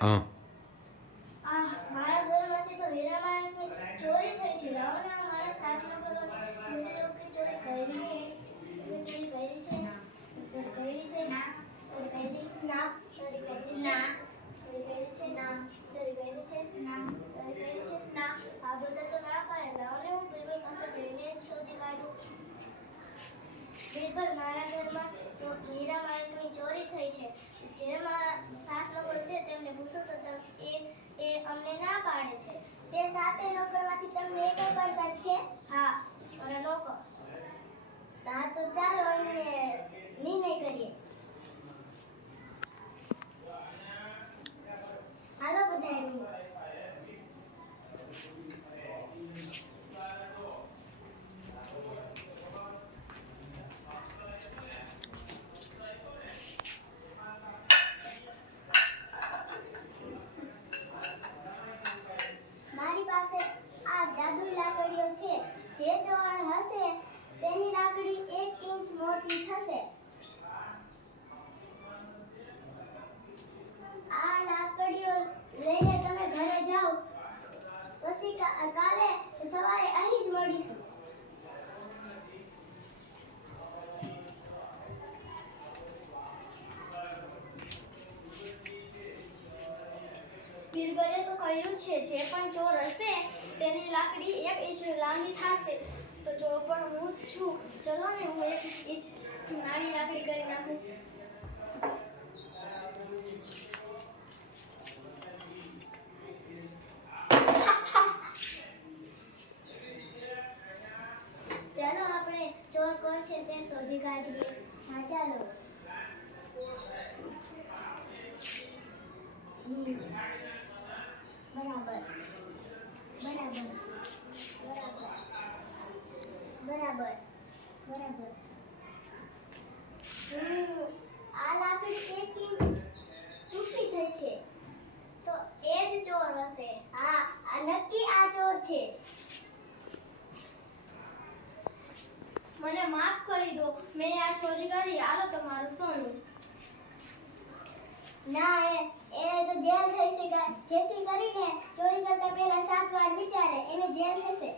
હા. મારા ઘરમાંથી તો હીરામાણેકની ચોરી થઈ છે. લાવો ને મારા સાથ ન કરવાની પૂછી લો કે ચોરી કરી છે. ચોરી કરી છે. ચોરી કરી છે. ના. ચોરી કરી ના. ચોરી કરી ના. ચોરી કરી છે. ના. ચોરી કરી છે. ના. ચોરી કરી છે. ના. આ બધા તો ના પાડે. લાવો ને હું બીરબલ પાસે જઈને જ શોધી કાઢું. બીરબલ, મારા ઘરમાં હીરામાણેકની ચોરી થઈ છે. જે મારા સાથ નોકર છે તેમને પૂછો તો એ અમને ના પાડે છે. તે સાતે નોકરમાંથી તમને એક પણ સાથ છે? હા, અને નોકર. હા, તો ચાલો એમને નિર્ણય કરીએ. હાલો બધા એમ. મારી પાસે આ જાદુઈ લાકડીઓ છે. જે જોવા હશે તેની લાકડી 1 ઇંચ મોટી થશે. આ લાકડીઓ લઈને તમે ઘરે જાઓ. પછી કાલે સવારે અહીં જ મળીશું. બીરબલે તો કહ્યું છે જે પણ ચોર હશે તેની લાકડી 1 ઇંચ લાંબી થશે. તો ચોર પણ હું જ છું. ચલો ને હું 1 ઇંચ નાની લાકડી કરી નાખું. ચાલો આપણે ચોર કોણ છે તે શોધી કાઢીએ. હા, ચાલો. બરાબર. બરાબર. બરાબર. બરાબર. આ લાકડી 1 ઇંચ ટૂંકી થઈ છે. તો એ જ ચોર હશે. હા, આ નક્કી આ ચોર છે. મને માફ કરી દો, મેં આ ચોરી કરી. હાલો તમારું સોનું. ના, એને તો જેલ થઈ છે. જેથી કરીને ચોરી કરતા પહેલા 7 વાર વિચારે એને જેલ થશે.